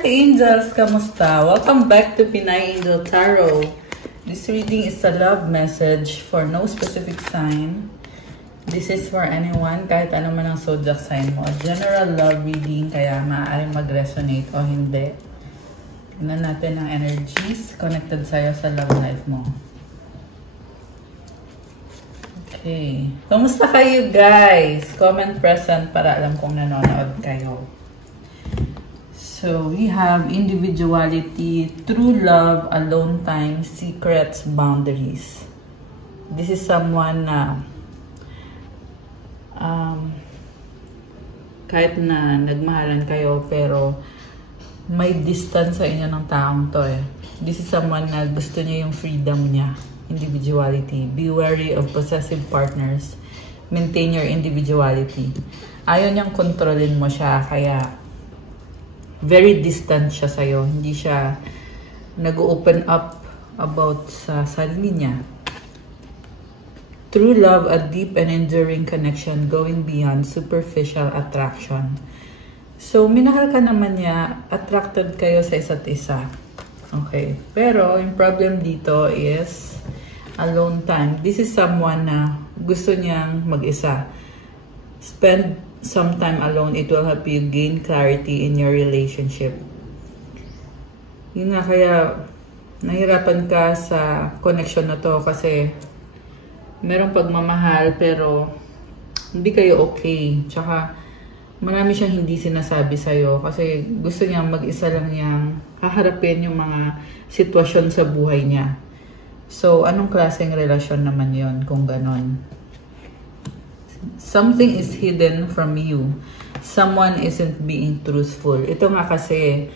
Angels! Kamusta? Welcome back to Pinay Angel Tarot. This reading is a love message for no specific sign. This is for anyone, kahit ano man ang zodiac sign mo. General love reading, kaya maaaring mag-resonate o hindi. Tignan natin ang energies connected sa'yo sa love life mo. Okay. Kamusta kayo, guys? Comment present para alam kong nanonood kayo. So, we have individuality, true love, alone time, secrets, boundaries. This is someone na kahit na nagmahalan kayo pero may distance sa inyo ng taong to eh. This is someone na gusto niya yung freedom niya, individuality. Be wary of possessive partners. Maintain your individuality. Ayaw niyang kontrolin mo siya, kaya very distant siya sa'yo. Hindi siya nag-open up about sa sarili niya. True love, a deep and enduring connection going beyond superficial attraction. So, minahal ka naman niya, attracted kayo sa isa't isa. Okay. Pero, yung problem dito is alone time. This is someone na gusto niyang mag-isa. Spend some time alone, it will help you gain clarity in your relationship. Yun nga, kaya nahirapan ka sa connection na to kasi merong pagmamahal pero hindi kayo okay. Tsaka marami siyang hindi sinasabi sa'yo kasi gusto niyang mag-isa lang niyang haharapin yung mga sitwasyon sa buhay niya. So, anong klaseng relasyon naman yon kung ganon? Something is hidden from you. Someone isn't being truthful. Ito nga kasi,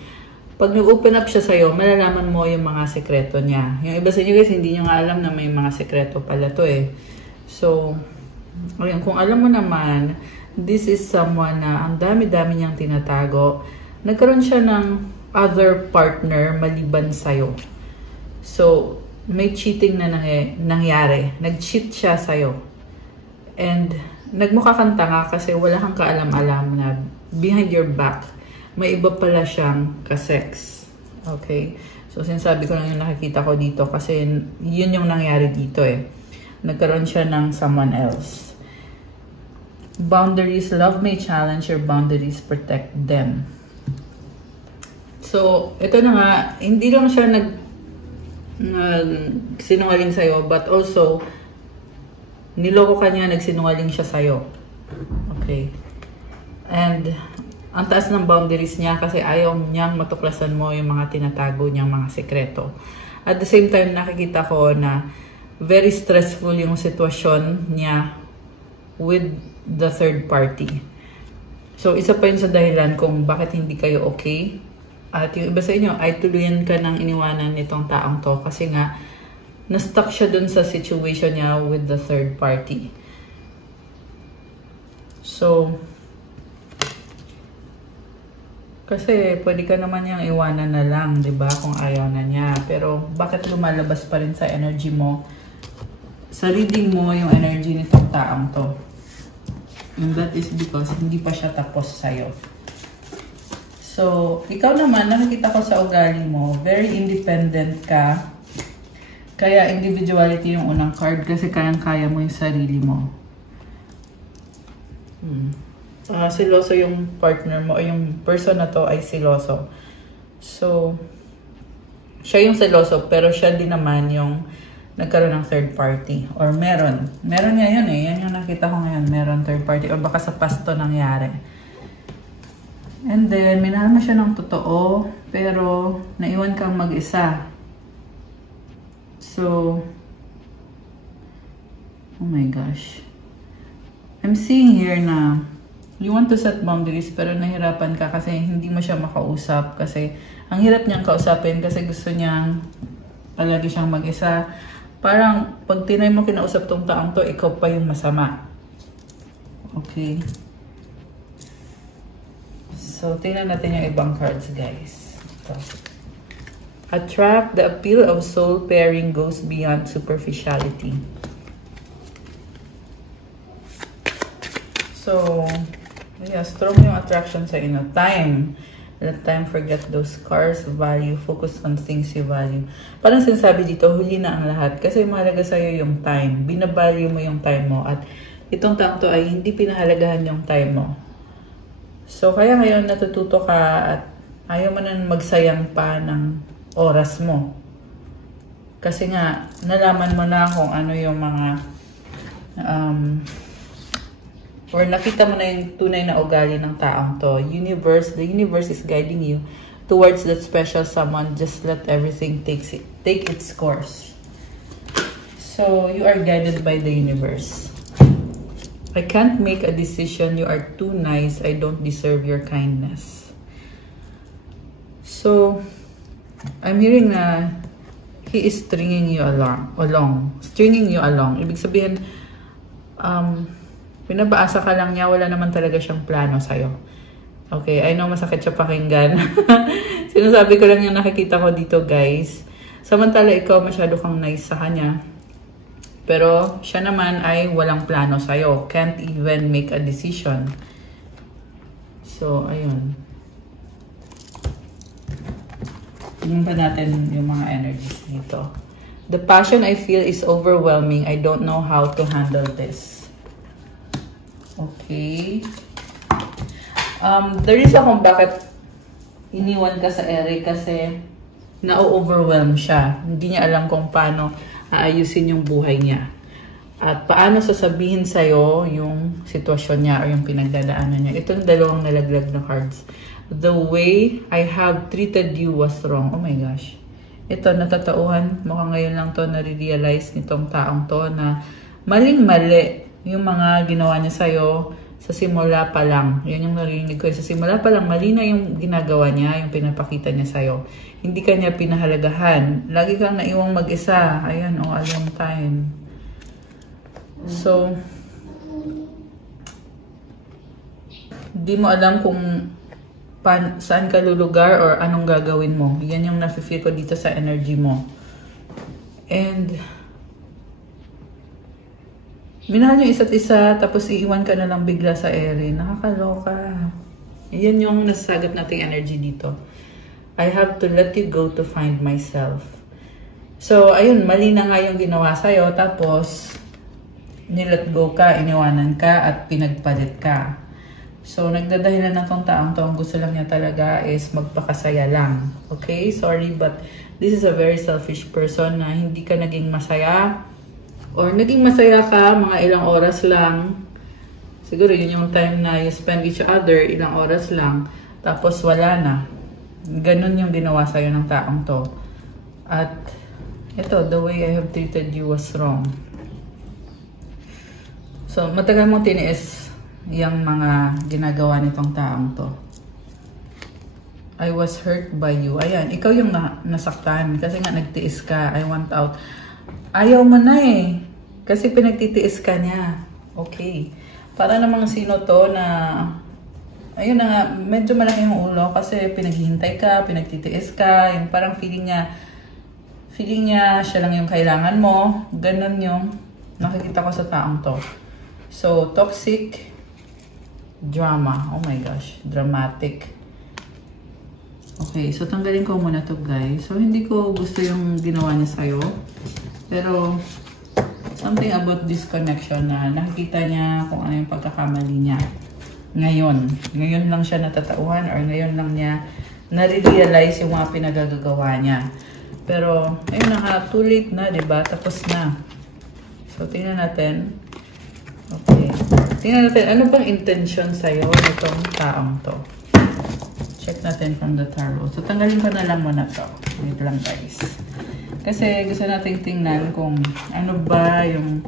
pag nag-open up siya sa'yo, malalaman mo yung mga sekreto niya. Yung iba sa inyo guys, hindi nyo nga alam na may mga sekreto pala to eh. So, ayun, kung alam mo naman, this is someone na ang dami-dami niyang tinatago. Nagkaroon siya ng other partner maliban sa'yo. So, may cheating na nangyari. Nag-cheat siya sa'yo. And nagmukha kang tanga kasi wala kang kaalam-alam na behind your back, may iba pala siyang ka-sex. Okay? So, sinasabi ko lang yung nakikita ko dito kasi yun yung nangyari dito eh. Nagkaroon siya ng someone else. Boundaries. Love may challenge your boundaries. Protect them. So, ito na nga, hindi lang siya sinungaling sa'yo, but also niloko ka niya, nagsinungaling siya sa'yo. Okay. And, ang taas ng boundaries niya kasi ayaw niyang matuklasan mo yung mga tinatago niyang mga sekreto. At the same time, nakikita ko na very stressful yung sitwasyon niya with the third party. So, isa pa yun sa dahilan kung bakit hindi kayo okay. At yung iba sa inyo, ay tuluyan ka ng iniwanan nitong taong to kasi nga, na-stuck siya dun sa situation niya with the third party. So, kasi pwede ka naman niyang iwanan na lang, 'di ba? Kung ayaw na niya. Pero bakit lumalabas pa rin sa energy mo? Sa reading mo yung energy nitong taong to. And that is because hindi pa siya tapos sa'yo. So, ikaw naman, nakikita ko sa ugali mo, very independent ka. Kaya individuality yung unang card kasi kayang-kaya mo yung sarili mo. Siloso yung partner mo o yung person na to ay siloso. So, siya yung siloso pero siya din naman yung nagkaroon ng third party. Or meron. Meron niya yun eh. Yan yung nakita ko ngayon. Meron third party. Or baka sa past to nangyari. And then, minahal mo siya ng totoo pero naiwan kang mag-isa. So, oh my gosh. I'm seeing here na you want to set boundaries pero nahirapan ka kasi hindi mo siya makausap kasi ang hirap niyang kausapin kasi gusto niyang palagi siyang mag-isa. Parang pag tinay mo kinausap tong taong to, ikaw pa yung masama. Okay. So, tingnan natin yung ibang cards, guys. Ito. Attract, the appeal of soul pairing goes beyond superficiality. So, yeah, strong yung attraction sa inyo. Time. Let time forget those scars, value, focus on things you value. Parang sinasabi dito, huli na ang lahat. Kasi mahalaga sa'yo yung time. Binavalue mo yung time mo. At itong taong to ay hindi pinahalagahan yung time mo. So, kaya ngayon natututo ka at ayaw mo na magsayang pa ng oras mo. Kasi nga, nalaman mo na kung ano yung mga or nakita mo na yung tunay na ugali ng taong to. The universe is guiding you towards that special someone. Just let everything take its course. So, you are guided by the universe. I can't make a decision. You are too nice. I don't deserve your kindness. So, I'm hearing na he is stringing you along. Stringing you along. Ibig sabihin, pinabaasa ka lang niya, wala naman talaga siyang plano sa'yo. Okay, I know masakit siya pakinggan. Sinasabi ko lang yung nakikita ko dito, guys. Samantala, ikaw masyado kang nice sa kanya. Pero, siya naman ay walang plano sa'yo. Can't even make a decision. So, ayun. Tingnan pa natin yung mga energies dito. The passion I feel is overwhelming. I don't know how to handle this. Okay. The reason kung bakit iniwan ka sa Eric kasi na-overwhelm siya. Hindi niya alam kung paano aayusin yung buhay niya. At paano sasabihin sa'yo yung sitwasyon niya o yung pinagdadaanan niya. Ito yung dalawang nalaglag na cards. The way I have treated you was wrong. Oh my gosh. Ito, natatauhan. Mukhang ngayon lang to nare-realize nitong taong to na maling-mali yung mga ginawa niya sa'yo sa simula pa lang. Yan yung narinig ko. Sa simula pa lang, mali na yung ginagawa niya, yung pinapakita niya sa'yo. Hindi ka niya pinahalagahan. Lagi kang naiwang mag-isa. Ayan, alone time. So, di mo alam kung saan ka lulugar or anong gagawin mo. Yan yung nafe-feel ko dito sa energy mo. And minahal yung isa't isa, tapos iiwan ka na lang bigla sa ere. Nakakaloka. Yan yung nasagap nating energy dito. I have to let you go to find myself. So, ayun, mali na nga yung ginawa sa'yo, tapos nilet go ka, iniwanan ka, at pinagpalit ka. So, nagdadahilan na tong taong to, ang gusto lang niya talaga is magpakasaya lang. Okay? Sorry, but this is a very selfish person na hindi ka naging masaya. Or naging masaya ka, mga ilang oras lang. Siguro yun yung time na you spend each other, ilang oras lang. Tapos wala na. Ganun yung ginawa sa'yo ng taong to. At ito, the way I have treated you was wrong. So, matagal mo tiniis yung mga ginagawa nitong taong to. I was hurt by you. Ayan, ikaw yung nasaktan. Kasi nga nagtiis ka. I want out. Ayaw mo na eh. Kasi pinagtitiis ka niya. Okay. Para namang sino to na, ayun na nga, medyo malaki yung ulo kasi pinaghihintay ka, pinagtitiis ka, yung parang feeling niya siya lang yung kailangan mo. Ganun yung nakikita ko sa taong to. So, toxic drama. Oh my gosh. Dramatic. Okay. So, tanggalin ko muna to, guys. So, hindi ko gusto yung ginawa niya sa'yo. Pero, something about this connection na nakikita niya kung ano yung pagkakamali niya. Ngayon lang siya natatauhan or ngayon lang niya nare-realize yung mga pinagagawa niya. Pero, ayun na, too late na, diba? Tapos na. So, tingnan natin. Okay. Tingnan natin, ano bang intention sa'yo nitong taong to? Check natin from the tarot. So, tanggalin ko na lang muna to. Wait lang, guys. Kasi gusto natin tingnan kung ano ba yung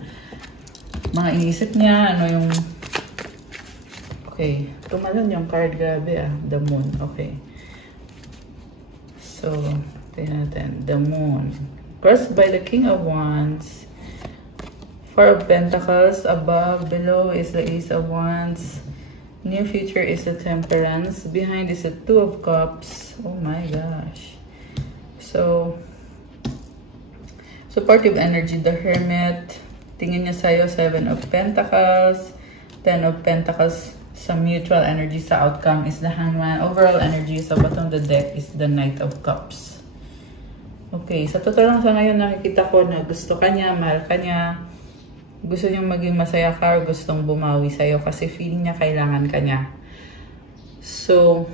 mga iniisip niya, ano yung... Okay. Tumalon yung card, grabe ah. The Moon. Okay. So, tingnan natin. The Moon. Crossed by the King of Wands. Four of Pentacles. Above, below is the Ace of Wands. Near future is the Temperance. Behind is the Two of Cups. Oh my gosh. So, supportive energy, the Hermit. Tingin niya sa'yo, 7 of Pentacles, 10 of Pentacles, sa mutual energy, sa outcome is the Hangman. Overall energy sa bottom of the deck is the Knight of Cups. Okay, sa totoo lang sa ngayon nakikita ko na gusto ka niya, mahal ka niya, gusto niyang maging masaya ka, or gustong bumawi sa'yo kasi feeling niya kailangan ka niya. So,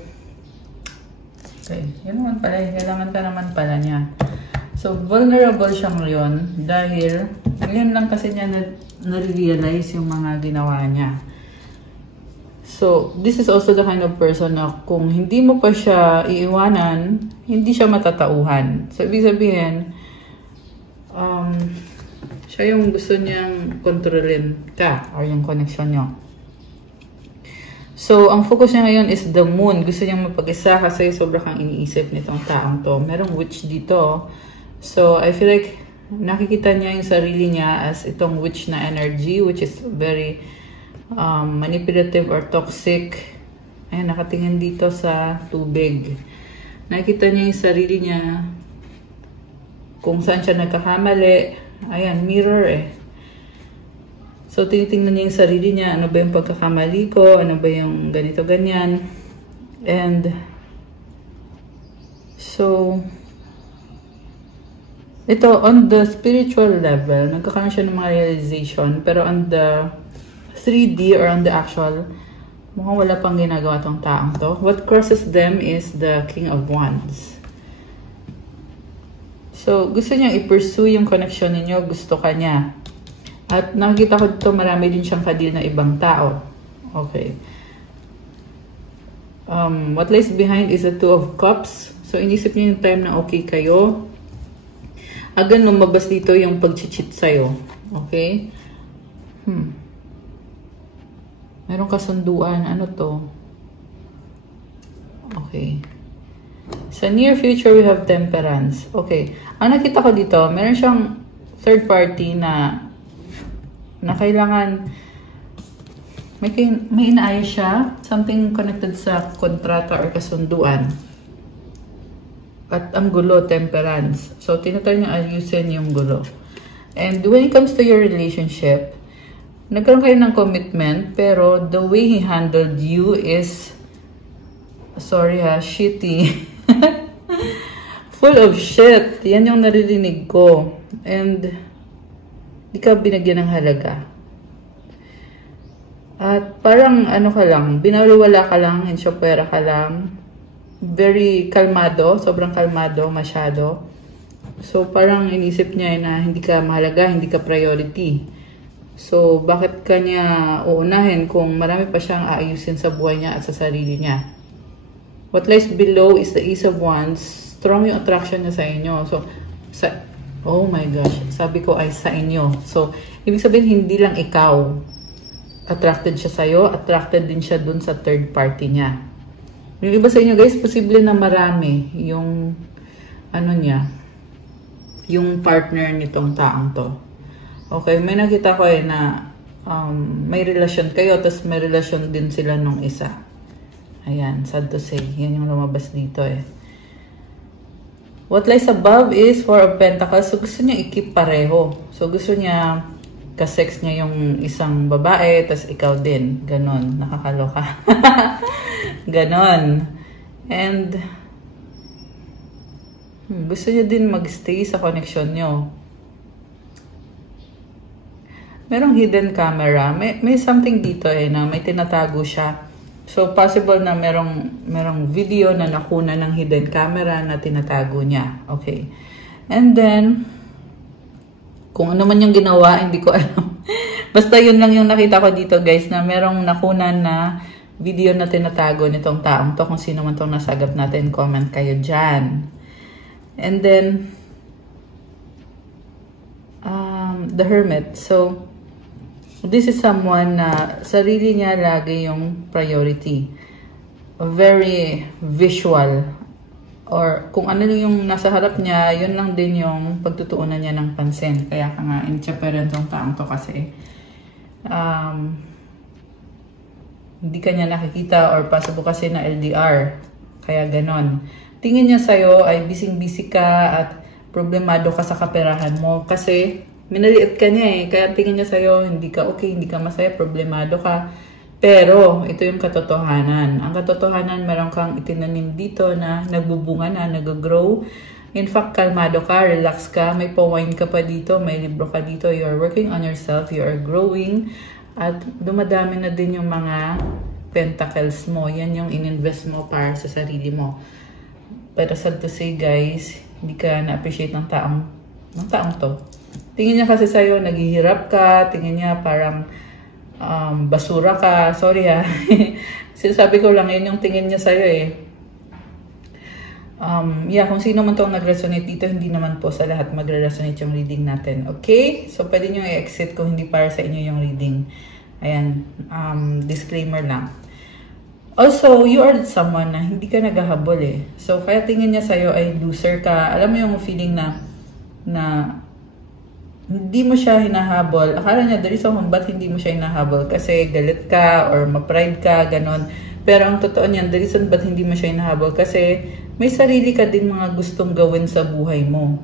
okay, yun naman pala, kailangan ka naman pala niya. So, vulnerable siya ngayon dahil ngayon lang kasi niya na-realize yung mga ginawa niya. So, this is also the kind of person na kung hindi mo pa siya iiwanan, hindi siya matatauhan. So, ibig sabihin, siya yung gusto niyang kontrolin ka or yung connection niyo. So, ang focus niya ngayon is the moon. Gusto niyang mapag-isa kasi sobra kang iniisip nitong taong to. Merong witch dito. So, I feel like nakikita niya yung sarili niya as itong witch na energy, which is very manipulative or toxic. Ayan, nakatingin dito sa tubig. Nakikita niya yung sarili niya kung saan siya nagkakamali. Ayan, mirror eh. So, tinitingnan niya yung sarili niya. Ano ba yung pagkakamali ko? Ano ba yung ganito, ganyan? And, so, ito, on the spiritual level, nagkakaroon siya ng mga realization. Pero on the 3D or on the actual, mukhang wala pang ginagawa tong taong to. What crosses them is the King of Wands. So, gusto niyang i-pursue yung connection ninyo. Gusto ka niya. At nakikita ko dito, marami din siyang kadil na ibang tao. Okay. What lies behind is the Two of Cups. So, inisip niyo yung time na okay kayo. Agad lumabas dito yung pag-cheat sa'yo. Okay? Meron kasunduan. Ano to? Okay. Sa near future, we have Temperance. Okay. Ang nakita ko dito, meron siyang third party na kailangan may inaayos siya. Something connected sa kontrata or kasunduan. At ang gulo, Temperance. So, tinatry niya ayusin yung gulo. And when it comes to your relationship, nagkaroon kayo ng commitment, pero the way he handled you is, sorry ha, shitty. Full of shit. Yan yung naririnig ko. And, di ka binagyan ng halaga. At parang ano ka lang, binawala ka lang, insyopera ka lang. Very kalmado, sobrang kalmado, masyado. So, parang inisip niya na hindi ka mahalaga, hindi ka priority. So, bakit kanya uunahin kung marami pa siyang aayusin sa buhay niya at sa sarili niya? What lies below is the Ace of Wands. Strong yung attraction niya sa inyo. So, oh my gosh, sabi ko ay sa inyo. So, ibig sabihin, hindi lang ikaw attracted siya sa'yo, attracted din siya dun sa third party niya. Yung iba sa inyo, guys, posible na marami yung, ano niya, yung partner nitong taong to. Okay, may nakita ko eh na may relasyon kayo, tapos may relasyon din sila nung isa. Ayan, sad to say. Yan yung lumabas dito eh. What lies above is Four of Pentacles. So, gusto niya i-keep pareho. So, gusto niya kasex niya yung isang babae, tapos ikaw din. Ganon. Nakakaloka. Ganon. And, gusto niya din mag-stay sa connection niyo. Merong hidden camera. May something dito eh na may tinatago siya. So, possible na merong video na nakuna ng hidden camera na tinatago niya. Okay. And then, kung ano man yung ginawa, hindi ko alam. Basta yun lang yung nakita ko dito, guys, na merong nakunan na video na tinatago nitong taong to. Kung sino man itong nasagap natin, comment kayo dyan. And then, the Hermit. So, this is someone na sarili niya lagi yung priority. Very visual. Or kung ano yung nasa harap niya, yun lang din yung pagtutuunan niya ng pansin. Kaya ka nga, in-chaperon tong taong to kasi hindi ka niya nakikita or possible kasi na LDR. Kaya ganon. Tingin niya sa'yo ay bising-busy ka at problemado ka sa kaperahan mo kasi minaliit ka niya eh. Kaya tingin niya sa'yo, hindi ka okay, hindi ka masaya, problemado ka. Pero, ito yung katotohanan. Ang katotohanan, meron kang itinanim dito na nagbubunga na, nag-grow. In fact, kalmado ka, relax ka, may pa-wine ka pa dito, may libro ka dito, you are working on yourself, you are growing, at dumadami na din yung mga pentacles mo. Yan yung ininvest mo para sa sarili mo. Pero sad to say, guys, hindi ka na-appreciate ng taong to. Tingin niya kasi sa'yo, naghihirap ka, tingin niya parang basura ka. Sorry ha. Sinasabi ko lang, yun yung tingin niya sa'yo eh. Yeah, kung sino man itong nag-resonate dito, hindi naman po sa lahat magre-resonate yung reading natin. Okay? So, pwede nyo i-exit kung hindi para sa inyo yung reading. Ayan. Disclaimer lang. Also, you are someone na hindi ka naghahabol eh. So, kaya tingin niya sa'yo ay loser ka. Alam mo yung feeling na hindi mo siya hinahabol. Akala niya, there is a ba't hindi mo siya hinahabol? Kasi galit ka or ma-pride ka, ganon. Pero ang totoo niyan, the reason ba't hindi mo siya hinahabol? Kasi may sarili ka din mga gustong gawin sa buhay mo.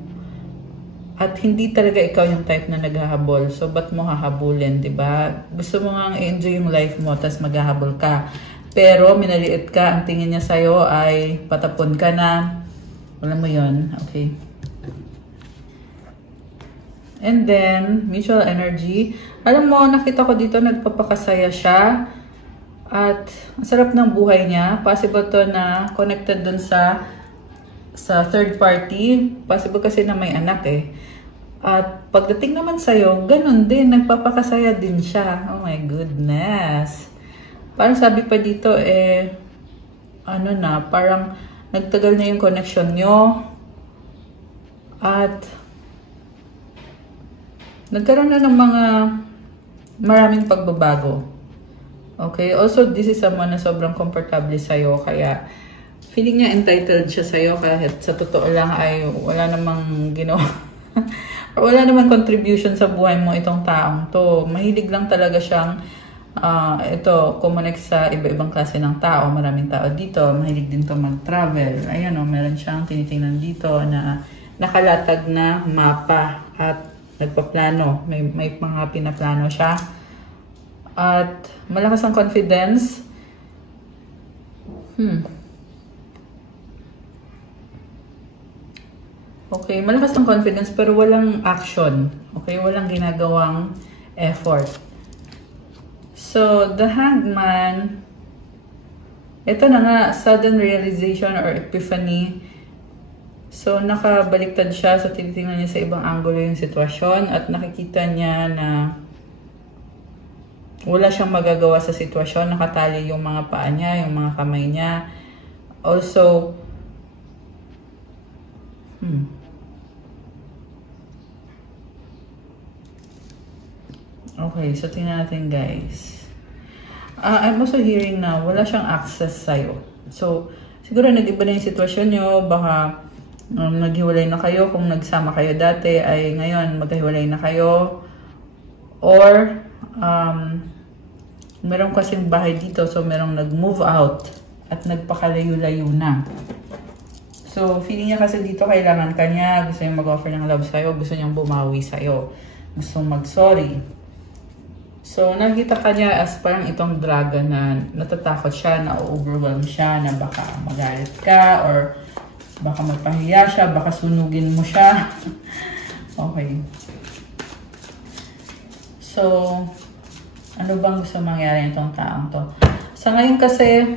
At hindi talaga ikaw yung type na naghahabol. So, ba't mo hahabulin, diba? Gusto mo nga i-enjoy yung life mo, tas maghahabol ka. Pero, minaliit ka, ang tingin niya sa'yo ay patapon ka na. Alam mo yon, okay. And then, mutual energy. Alam mo, nakita ko dito, nagpapakasaya siya. At, ang sarap ng buhay niya. Possible to na connected dun sa third party. Possible kasi na may anak eh. At, pagdating naman sa'yo, ganun din. Nagpapakasaya din siya. Oh my goodness. Parang sabi pa dito eh, ano na, parang nagtagal na yung connection nyo. At, nagkaroon na ng mga maraming pagbabago. Okay? Also, this is someone na sobrang komportable sa'yo. Kaya, feeling niya entitled siya sa'yo kahit sa totoo lang ay wala namang ginawa. Or wala namang contribution sa buhay mo itong taong to. Mahilig lang talaga siyang kumonect sa iba-ibang klase ng tao. Maraming tao dito. Mahilig din to mag-travel. Ayan o, meron siyang tinitingnan dito na nakalatag na mapa at nagpaplano. May mga pinaplano siya. At malakas ang confidence. Okay, malakas ang confidence pero walang action. Okay, walang ginagawang effort. So, the Hangman, ito na nga, sudden realization or epiphany. So, nakabaliktad siya. So, tinitingnan niya sa ibang angulo yung sitwasyon at nakikita niya na wala siyang magagawa sa sitwasyon. Nakatali yung mga paa niya, yung mga kamay niya. Also, okay, so tingnan natin guys. I'm also hearing na wala siyang access sa'yo. So, siguro nag-iba na yung sitwasyon nyo. Baka naghiwalay na kayo. Kung nagsama kayo dati, ay ngayon maghiwalay na kayo. Or, meron kasing bahay dito. So, merong nag-move out at nagpakalayo-layo na. So, feeling niya kasi dito kailangan ka niya. Gusto niya mag-offer ng love sa'yo. Gusto niyang bumawi sa'yo. Gusto mag-sorry. So, nakita ka niya as parang itong dragon na natatakot siya, na-overwhelm siya, na baka magalit ka, or baka magpahiya siya, baka sunugin mo siya. Okay. So, ano bang gusto mangyari itong taong to? Sa ngayon kasi,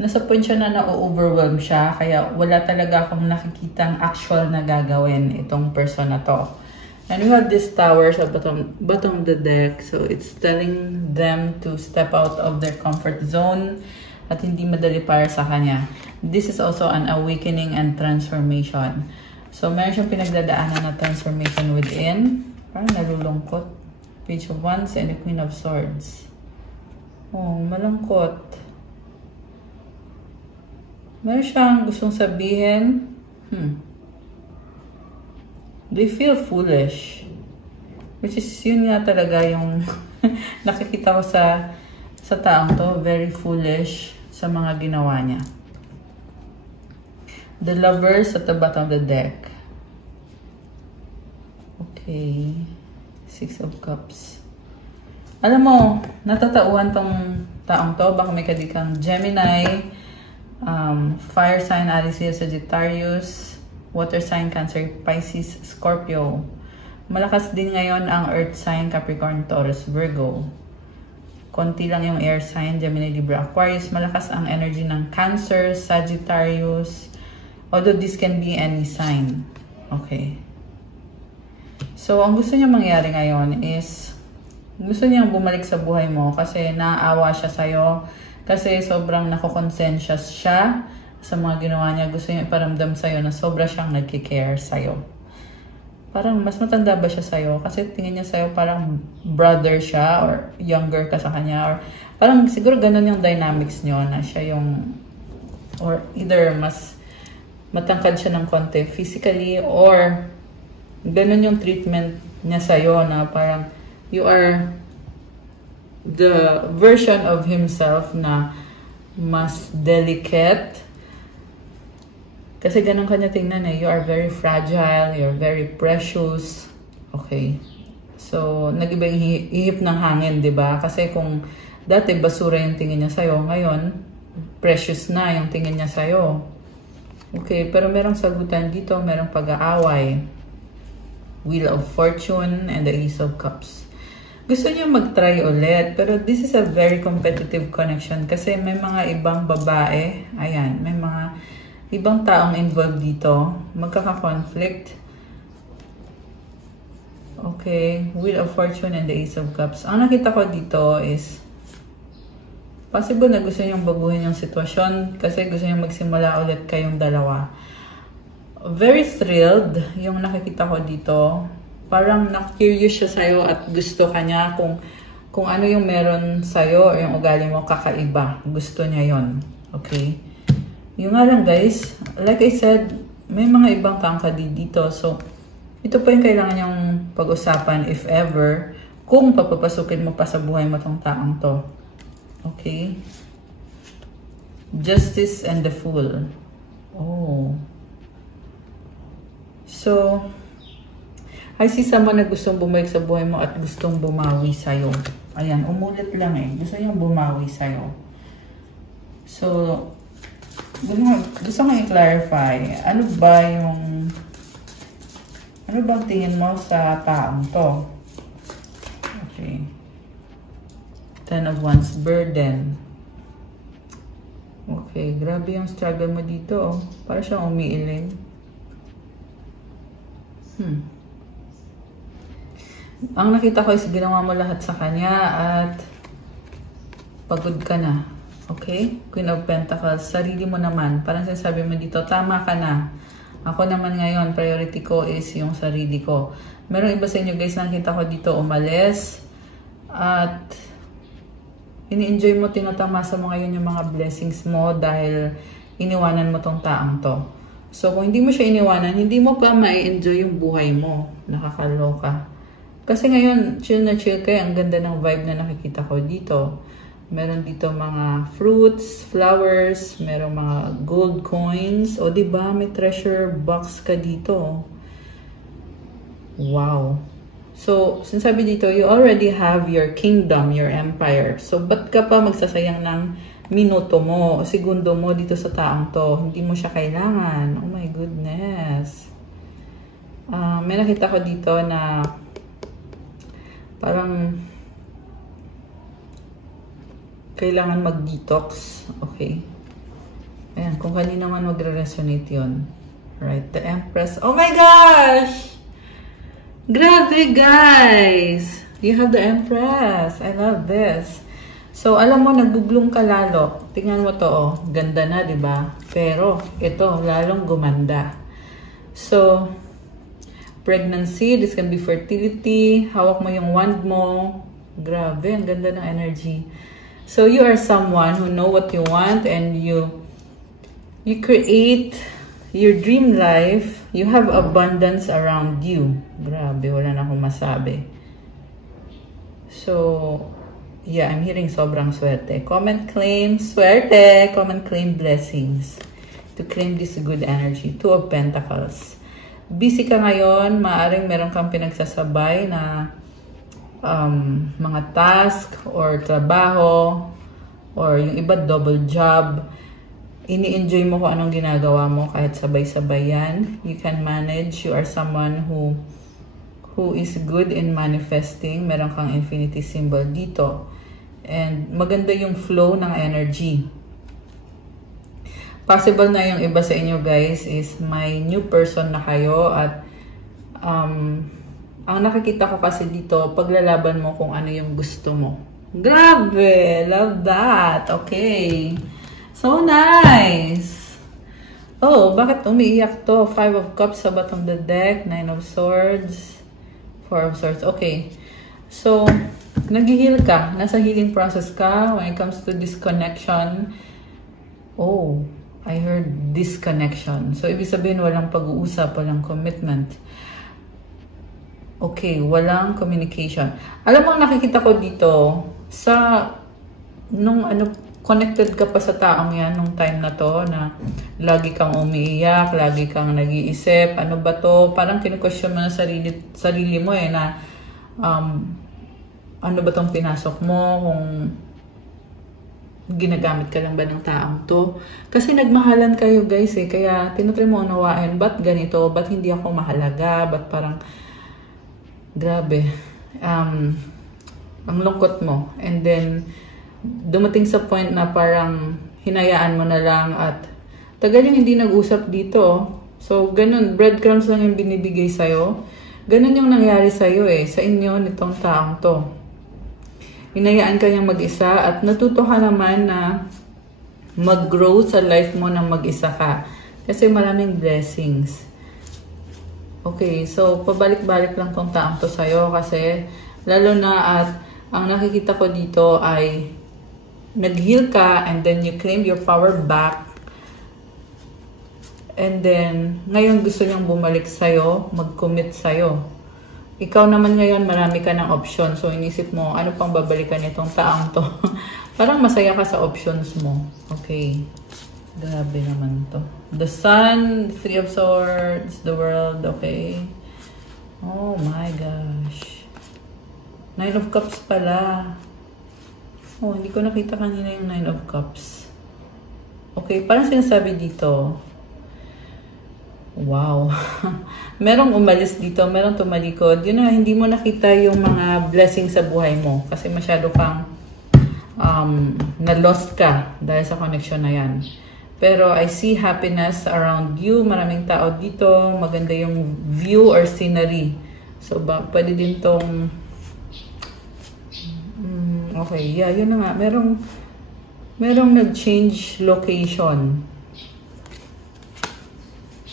nasa point siya na na-overwhelm siya, kaya wala talaga akong nakikitang actual na gagawin itong person na to. And we have this tower sa bottom of the deck. So, it's telling them to step out of their comfort zone at hindi madali para sa kanya. This is also an awakening and transformation. So, meron siyang pinagdadaanan na transformation within. Parang nalulungkot. Page of Wands and the Queen of Swords. Oh, malungkot. Meron siyang gustong sabihin. They feel foolish. Which is, yun nga talaga yung nakikita ko sa taong to. Very foolish sa mga ginawa niya. The Lovers at the bottom of the deck. Okay. Six of Cups. Alam mo, natatauhan tong taong to. Baka may kadikang Gemini, fire sign, Aries, Sagittarius, water sign, Cancer, Pisces, Scorpio. Malakas din ngayon ang earth sign, Capricorn, Taurus, Virgo. Konti lang yung air sign, Gemini, Libra, Aquarius. Malakas ang energy ng Cancer, Sagittarius. Although this can be any sign. Okay. So, ang gusto niya mangyari ngayon is gusto niyang bumalik sa buhay mo kasi naaawa siya sa'yo. Kasi sobrang nakokonsensya siya sa mga ginawa niya. Gusto niya iparamdam sa'yo na sobra siyang nagkikare sa'yo. Parang mas matanda ba siya sa'yo? Kasi tingin niya sa'yo parang brother siya or younger ka sa kanya. Or parang siguro ganun yung dynamics niyo na siya yung or either mas matangkad siya ng konti physically or ganun yung treatment niya sa'yo na parang you are the version of himself na mas delicate. Kasi ganun kanya tingnan eh. You are very fragile. You're very precious. Okay. So, nag-iba yung ihip ng hangin, di ba? Kasi kung dati basura yung tingin niya sa'yo, ngayon, precious na yung tingin niya sa'yo. Okay, pero merong sagutan dito. Merong pag-aaway. Wheel of Fortune and the Ace of Cups. Gusto niya mag-try ulit, pero this is a very competitive connection kasi may mga ibang babae, ayan, may mga ibang taong involved dito, magkaka-conflict. Okay, Wheel of Fortune and the Ace of Cups. Ang nakita ko dito is possible na gusto niyang baguhin yung sitwasyon kasi gusto niyang magsimula ulit kayong dalawa. Very thrilled yung nakikita ko dito. Parang na-curious siya sa'yo at gusto ka niya kung ano yung meron sa'yo o yung ugali mo kakaiba. Gusto niya yon. Okay? Yung nga lang guys, like I said, may mga ibang kangkadi dito. So, ito pa yung kailangan niyang pag-usapan if ever kung papapasukin mo pa sa buhay mo tong taong to. Okay? Justice and the Fool. Oh. So, I see someone na gustong bumalik sa buhay mo at gustong bumawi sa'yo. Ayan, umulit lang eh. Gusto niyang bumawi sa'yo. So, gusto ko i-clarify. Ano bang tingin mo sa taong to? Okay. Ten of Wands, burden. Okay, grabe yung struggle mo dito. Oh. Para siyang umiiling. Ang nakita ko is ginawa mo lahat sa kanya at pagod ka na. Okay? Queen of Pentacles, sarili mo naman. Parang sinasabi mo dito, tama ka na. Ako naman ngayon, priority ko is yung sarili ko. Meron iba sa inyo guys, nakita ko dito umalis at ini-enjoy mo, tinatamasa mo ngayon yung mga blessings mo dahil iniwanan mo tong taong to. So, kung hindi mo siya iniwanan, hindi mo pa ma-enjoy yung buhay mo. Nakakaloka. Kasi ngayon, chill na chill kayo. Ang ganda ng vibe na nakikita ko dito. Meron dito mga fruits, flowers, meron mga gold coins. O, diba? May treasure box ka dito. Wow. So, sinasabi dito, you already have your kingdom, your empire. So, ba't ka pa magsasayang ng minuto mo o segundo mo dito sa taong to? Hindi mo siya kailangan. Oh my goodness. May nakita ko dito na parang kailangan mag-detox. Okay. Ayan, kung kanina man magre-resonate yun. Right, the Empress. Oh my gosh! Grabe, guys! You have the Empress. I love this. So, alam mo, nagbublong ka lalo. Tingnan mo to, oh. Ganda na, di ba? Pero, ito, lalong gumanda. So, pregnancy, this can be fertility. Hawak mo yung wand mo. Grabe, ang ganda ng energy. So, you are someone who know what you want and you create your dream life. You have abundance around you. Grabe, wala na akong masabi. So, yeah, I'm hearing sobrang swerte. Comment, claim, swerte. Comment, claim, blessings. To claim this good energy. Two of Pentacles. Busy ka ngayon. Maaring meron kang pinagsasabay na mga task or trabaho, or yung iba double job. Ini-enjoy mo kung anong ginagawa mo kahit sabay-sabay yan. You can manage. You are someone who is good in manifesting. Meron kang infinity symbol dito. And maganda yung flow ng energy. Possible na yung iba sa inyo guys is may new person na kayo at ang nakikita ko kasi dito, paglalaban mo kung ano yung gusto mo. Grabe! Love that! Okay. So nice! Oh, bakit umiiyak to? 5 of Cups sa bottom of the deck, 9 of Swords, 4 of Swords. Okay. So, nag-heal ka. Nasa healing process ka when it comes to disconnection. Oh, I heard disconnection. So, ibig sabihin walang pag-uusap, walang commitment. Okay, walang communication. Alam mo, nakikita ko dito, sa, nung connected ka pa sa taong yan, nung time na to, na lagi kang umiiyak, lagi kang nag-iisip, ano ba to? Parang kinu-question mo na sarili mo na, ano ba tong pinasok mo, kung ginagamit ka lang ba ng taong to. Kasi nagmahalan kayo guys kaya tinutry mo unawain, ba't ganito, ba't hindi ako mahalaga, ba't parang, grabe. Ang lungkot mo. And then, dumating sa point na parang hinayaan mo na lang at tagal yung hindi nag-usap dito. So, ganun. Breadcrumbs lang yung binibigay sa'yo. Ganun yung nangyari sa'yo sa inyo nitong taong to. Hinayaan ka niyang mag-isa at natuto ka naman na mag-grow sa life mo na mag-isa ka. Kasi maraming blessings. Okay, so pabalik-balik lang tong taong to sa'yo kasi lalo na at ang nakikita ko dito ay nag-heal ka and then you claim your power back and then ngayon gusto niyang bumalik sa'yo, mag-commit sa'yo. Ikaw naman ngayon marami ka ng option, so inisip mo ano pang babalikan nitong taong to. Parang masaya ka sa options mo. Okay. Grabe naman to. The Sun, 3 of Swords, the World, okay. Oh my gosh. 9 of Cups pala. Oh, hindi ko nakita kanina yung 9 of Cups. Okay, parang sinasabi dito. Wow. Merong umalis dito, merong tumalikod. Yun na, hindi mo nakita yung mga blessings sa buhay mo. Kasi masyado kang na-lost ka dahil sa connection na yan. Pero I see happiness around you. Maraming tao dito. Maganda yung view or scenery. So, pwede din tong... okay, yeah, yun na nga. Merong nag-change location.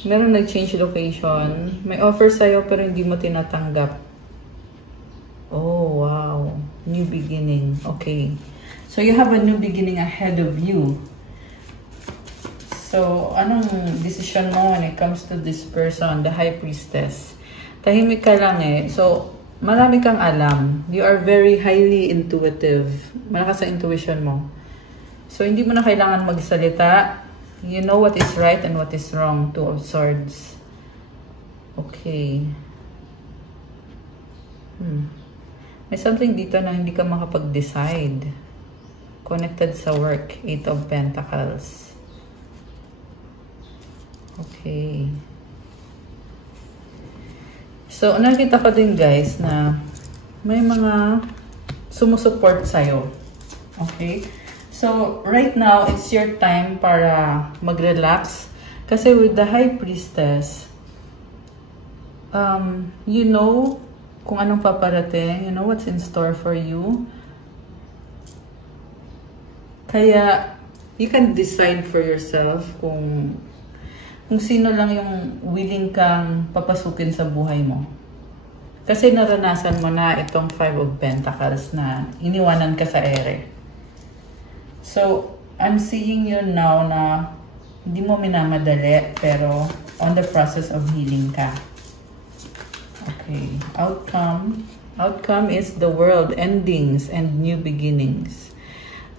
Merong nag-change location. May offer sa'yo pero hindi mo tinatanggap. Oh, wow. New beginning. Okay. So, you have a new beginning ahead of you. So, anong decision mo when it comes to this person, the High Priestess? Tahimik ka lang So, marami kang alam. You are very highly intuitive. Malakas sa intuition mo. So, hindi mo na kailangan magsalita. You know what is right and what is wrong. 2 of Swords. Okay. May something dito na hindi ka makapag-decide. Connected sa work. 8 of Pentacles. Okay. So, nakita ko din guys na may mga sumusupport sa'yo. Okay? So, right now, it's your time para mag-relax. Kasi with the High Priestess, you know kung anong paparating. You know what's in store for you. Kaya, you can decide for yourself kung sino lang yung willing kang papasukin sa buhay mo. Kasi naranasan mo na itong 5 of Pentacles na iniwanan ka sa ere. So, I'm seeing you now na hindi mo minamadali pero on the process of healing ka. Okay. Outcome is the world, endings and new beginnings.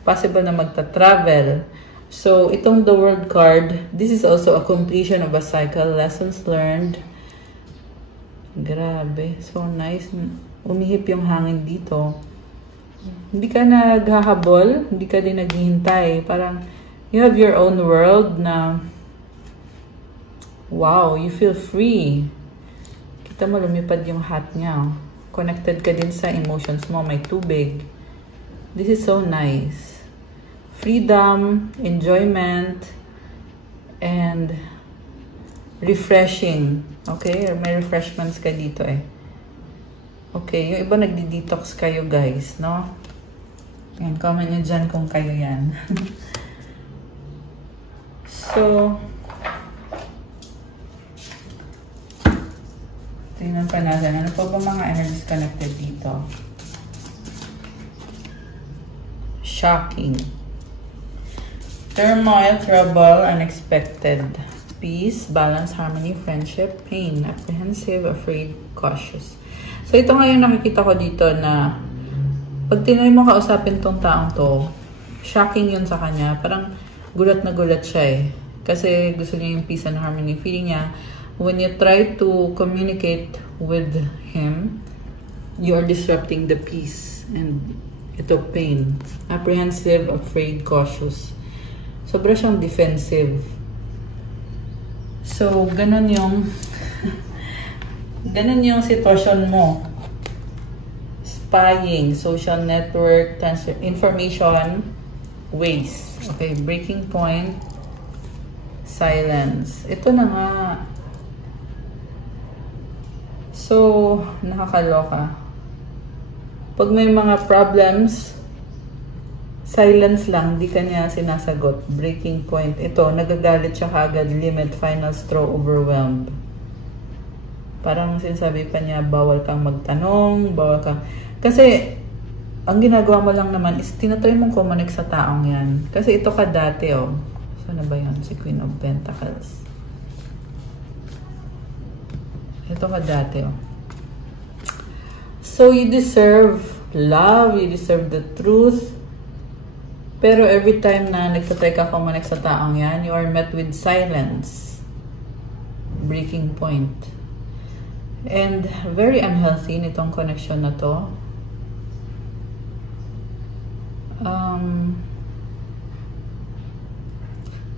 Possible na magta-travel. So, itong the World card, this is also a completion of a cycle, lessons learned. Grabe, so nice. umihip yung hangin dito. Hindi ka naghahabol, hindi ka din naghihintay. Parang, you have your own world na, wow, you feel free. Kita mo, lumipad yung hat niya. Connected ka din sa emotions mo, may tubig. This is so nice. Freedom, enjoyment, and refreshing. Okay? May refreshments ka dito eh. Okay, yung iba nagdi-detox kayo guys, no? Yan, comment nyo dyan kung kayo yan. So, tingnan pa natin. Ano pa ba mga energies connected dito? Shocking. Turmoil, trouble, unexpected. Peace, balance, harmony, friendship, pain, apprehensive, afraid, cautious. So, ito nga yung nakikita ko dito na pag tinry mo kausapin tong taong to, shocking yun sa kanya. Parang gulat na gulat siya eh. Kasi gusto niya yung peace and harmony. Feeling niya, when you try to communicate with him, you are disrupting the peace and ito pain. Apprehensive, afraid, cautious. Sobra siyang defensive. So, ganun yung ganun yung sitwasyon mo. Spying, social network, information, waste. Okay, breaking point, silence. Ito na nga. So, nakakaloka. Pag may mga problems, silence lang, di ka niya sinasagot. Breaking point. Ito, nagagalit siya kagad, limit, final straw, overwhelmed. Parang sinasabi pa niya, bawal kang magtanong, bawal kang... Kasi, ang ginagawa mo lang naman is, tinatry mong kumonek sa taong yan. Kasi ito ka dati, oh. Saan na ba yan? Si Queen of Pentacles. Ito ka dati, oh. So, you deserve love, you deserve the truth. Pero every time na nagtatry ka kumonek sa taong yan, you are met with silence. Breaking point. And very unhealthy nitong connection na to.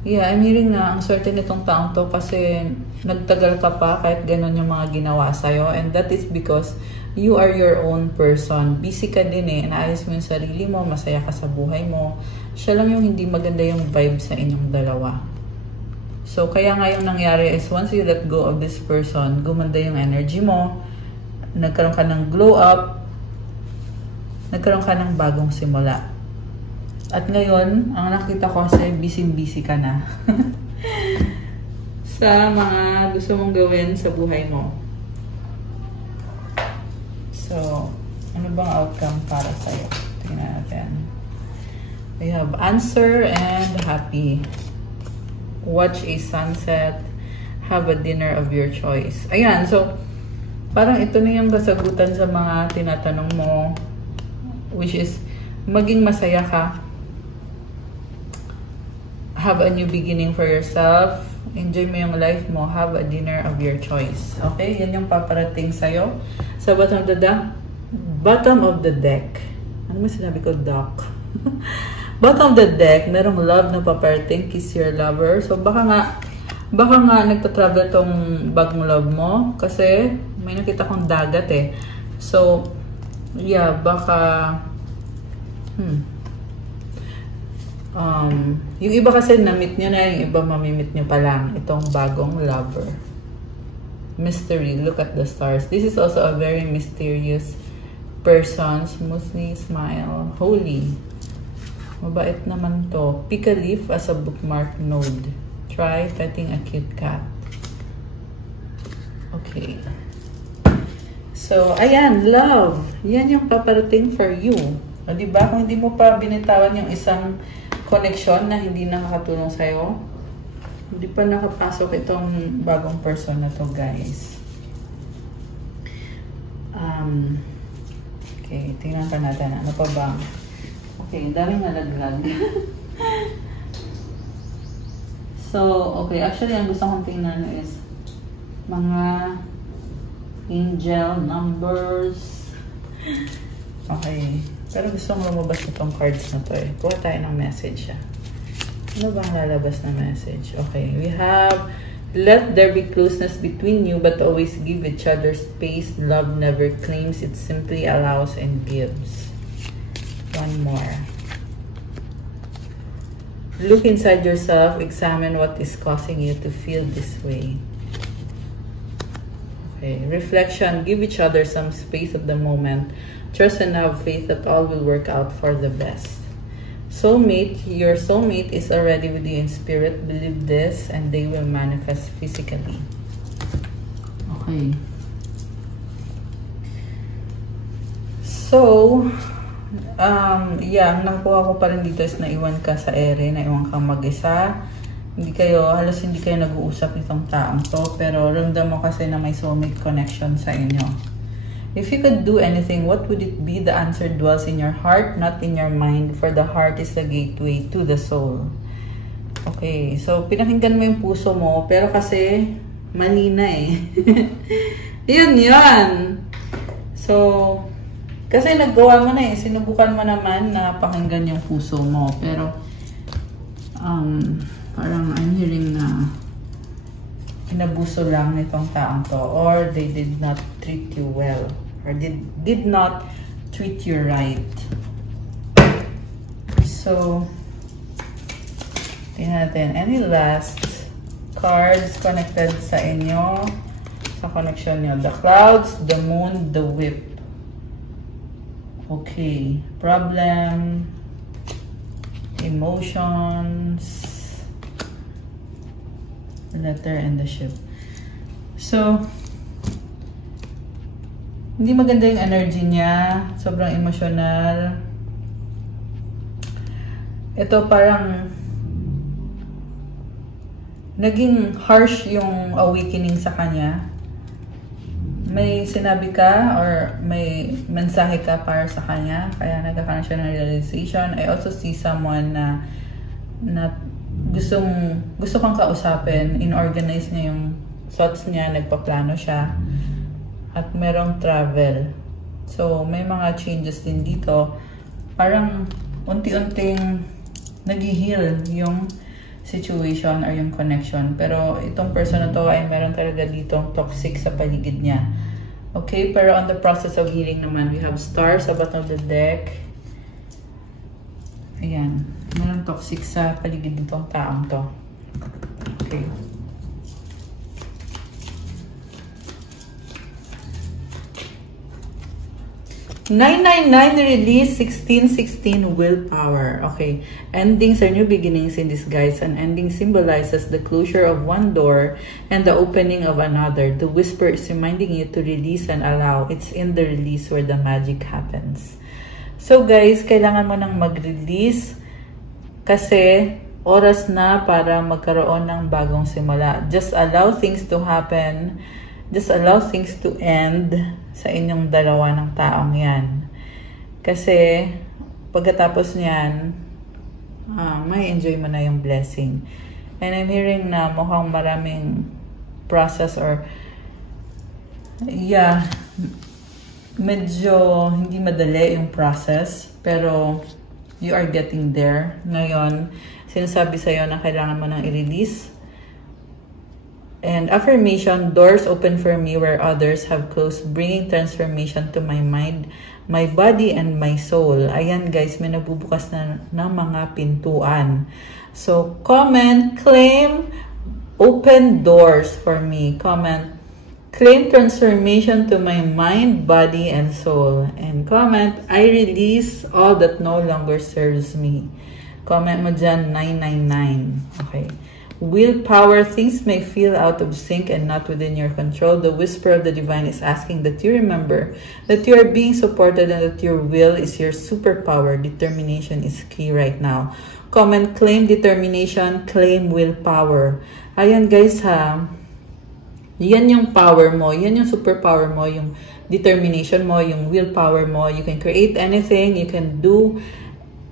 Yeah, I'm hearing na ang certain nitong taong to kasi nagtagal ka pa kahit ganun yung mga ginawa sa'yo. And that is because you are your own person. Busy ka din eh. Naayos mo yung sarili mo, masaya ka sa buhay mo. Siya lang yung hindi maganda yung vibe sa inyong dalawa. So, kaya nga yung nangyari is once you let go of this person, gumanda yung energy mo, nagkaroon ka ng glow up, nagkaroon ka ng bagong simula. At ngayon, ang nakita ko kasi busy-busy ka na sa mga gusto mong gawin sa buhay mo. So, ano bang outcome para sa'yo? Tingnan natin. We have answer and happy. Watch a sunset. Have a dinner of your choice. Ayan, so, parang ito na yung kasagutan sa mga tinatanong mo, which is, maging masaya ka. Have a new beginning for yourself. Enjoy mo yung life mo. Have a dinner of your choice. Okay? Yan yung paparating sa'yo. Sa bottom of the deck. Ano mo sinabi ko? Dock. Bottom of the deck, merong love na paparating. Kiss your lover. So, baka nga nagtatravel tong bagong love mo. Kasi, may nakita kong dagat eh. So, yeah, baka... yung iba kasi na-meet nyo na, yung iba mamimit nyo pa lang. Itong bagong lover. Mystery. Look at the stars. This is also a very mysterious person. Smoothly smile. Holy. Mabait naman to. Pick a leaf as a bookmark node. Try petting a cute cat. Okay. So, ayan. Love. Yan yung paparating for you. O, diba? Kung hindi mo pa binitawan yung isang connection na hindi nakakatulong sa'yo, hindi pa nakapasok itong bagong person na to, guys. Okay, tingnan pa natin. Ano pa ba? Okay, daming nalaglag. So, okay. Actually, ang gusto kong tingnan is mga angel numbers. Okay. Pero gusto kong lumabas itong cards na to eh. Kuha tayo ng message siya. Ano bang lalabas na message? Okay. We have, let there be closeness between you, but always give each other space. Love never claims. It simply allows and gives. One more. Look inside yourself. Examine what is causing you to feel this way. Okay. Reflection. Give each other some space at the moment. Trust and have faith that all will work out for the best. Soulmate, your soulmate is already with you in spirit. Believe this and they will manifest physically. Okay. So, yeah, ang nakuha ko pa rin dito is naiwan ka sa ere, naiwan kang mag-isa. Halos hindi kayo nag-uusap nitong taong to, pero ramdam mo kasi na may soulmate connection sa inyo. If you could do anything, what would it be? The answer dwells in your heart, not in your mind, for the heart is the gateway to the soul. Okay, so pinakinggan mo yung puso mo, pero kasi mali na eh. Yun. So, kasi naggawa mo na eh, sinubukan mo naman na pakinggan yung puso mo, pero parang I'm hearing na inabuso lang nitong taong to, or they did not treat you well, or did not treat you right. So, tingnan natin. Any last cards connected sa inyo, sa connection nyo? The clouds, the moon, the whip. Okay. Problem, emotions, letter, and the ship. So, hindi maganda yung energy niya. Sobrang emotional. Ito parang naging harsh yung awakening sa kanya. May sinabi ka or may mensahe ka para sa kanya. Kaya nagkakaroon siya ng realization. I also see someone na gusto kang kausapin, inorganize niya yung thoughts niya, nagpaplano siya, at merong travel. So, may mga changes din dito. Parang unti-unting nag-heal yung situation or yung connection. Pero itong person na to ay meron talaga ditong toxic sa paligid niya. Okay, pero on the process of healing naman, we have stars sa bottom of the deck. Ayan. Meron toxic sa paligid nitong taong to. Okay. $999 release, 1616 willpower. Okay. Endings are new beginnings in disguise. An ending symbolizes the closure of one door and the opening of another. The whisper is reminding you to release and allow. It's in the release where the magic happens. So guys, kailangan mo nang mag-release kasi oras na para magkaroon ng bagong simula. Just allow things to happen. Just allow things to end sa inyong dalawa ng taong yan. Kasi pagkatapos niyan, may enjoy mo na yung blessing. And I'm hearing na mukhang maraming process or yeah, medyo hindi madali yung process, pero you are getting there. Ngayon, sinasabi sa'yo na kailangan mo nang i-release. And affirmation, doors open for me where others have closed, bringing transformation to my mind, my body, and my soul. Ayan guys, may nabubukas na mga pintuan. So, comment, claim, open doors for me. Comment, claim transformation to my mind, body, and soul. And comment, I release all that no longer serves me. Comment mo dyan, 999. Okay. Willpower, things may feel out of sync and not within your control. The whisper of the divine is asking that you remember that you are being supported and that your will is your superpower. Determination is key right now. Comment, claim determination, claim willpower. Ayan guys ha. Yan yung power mo. Yan yung superpower mo. Yung determination mo. Yung willpower mo. You can create anything. You can do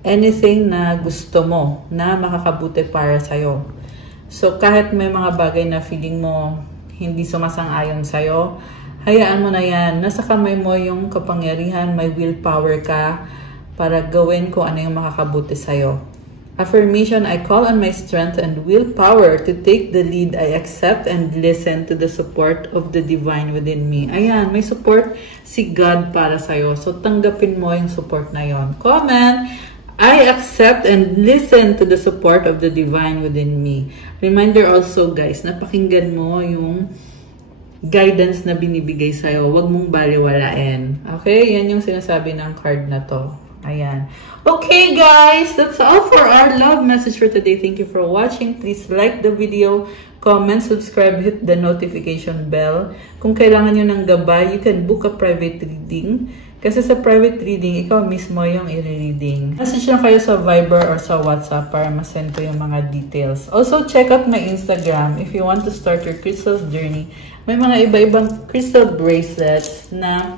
anything na gusto mo na makakabuti para sa'yo. So, kahit may mga bagay na feeling mo hindi sumasang-ayon sa'yo, hayaan mo na yan. Nasa kamay mo yung kapangyarihan, may willpower ka para gawin kung ano yung makakabuti sa'yo. Affirmation, I call on my strength and willpower to take the lead. I accept and listen to the support of the divine within me. Ayan, may support si God para sa'yo. So, tanggapin mo yung support na yon. Comment, I accept and listen to the support of the divine within me. Reminder also, guys, napakinggan mo yung guidance na binibigay sa'yo. Huwag mong baliwalain. Okay? Yan yung sinasabi ng card na to. Ayan. Okay, guys. That's all for our love message for today. Thank you for watching. Please like the video, comment, subscribe, hit the notification bell. Kung kailangan nyo ng gabay, you can book a private reading. Kasi sa private reading, ikaw mismo yung i-reading. Message lang kayo sa Viber or sa WhatsApp para masend ko yung mga details. Also, check out my Instagram if you want to start your crystals journey. May mga iba-ibang crystal bracelets na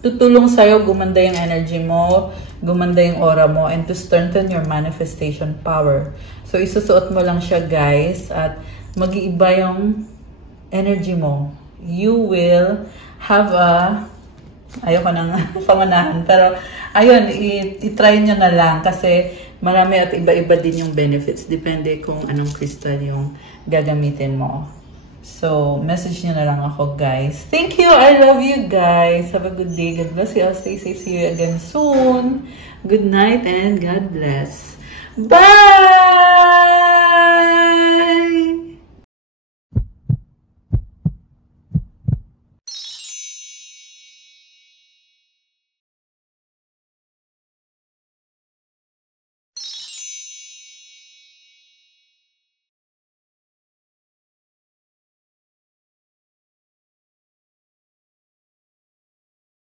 tutulong sa'yo gumanda yung energy mo, gumanda yung aura mo, and to strengthen your manifestation power. So, isusuot mo lang siya, guys, at mag-iiba yung energy mo. You will have a... ayoko nang pamanahan. Pero, ayun, i-try nyo na lang kasi marami at iba-iba din yung benefits. Depende kung anong crystal yung gagamitin mo. So, message nyo na lang ako, guys. Thank you! I love you, guys! Have a good day. God bless you all. Stay safe. See you again soon. Good night and God bless. Bye!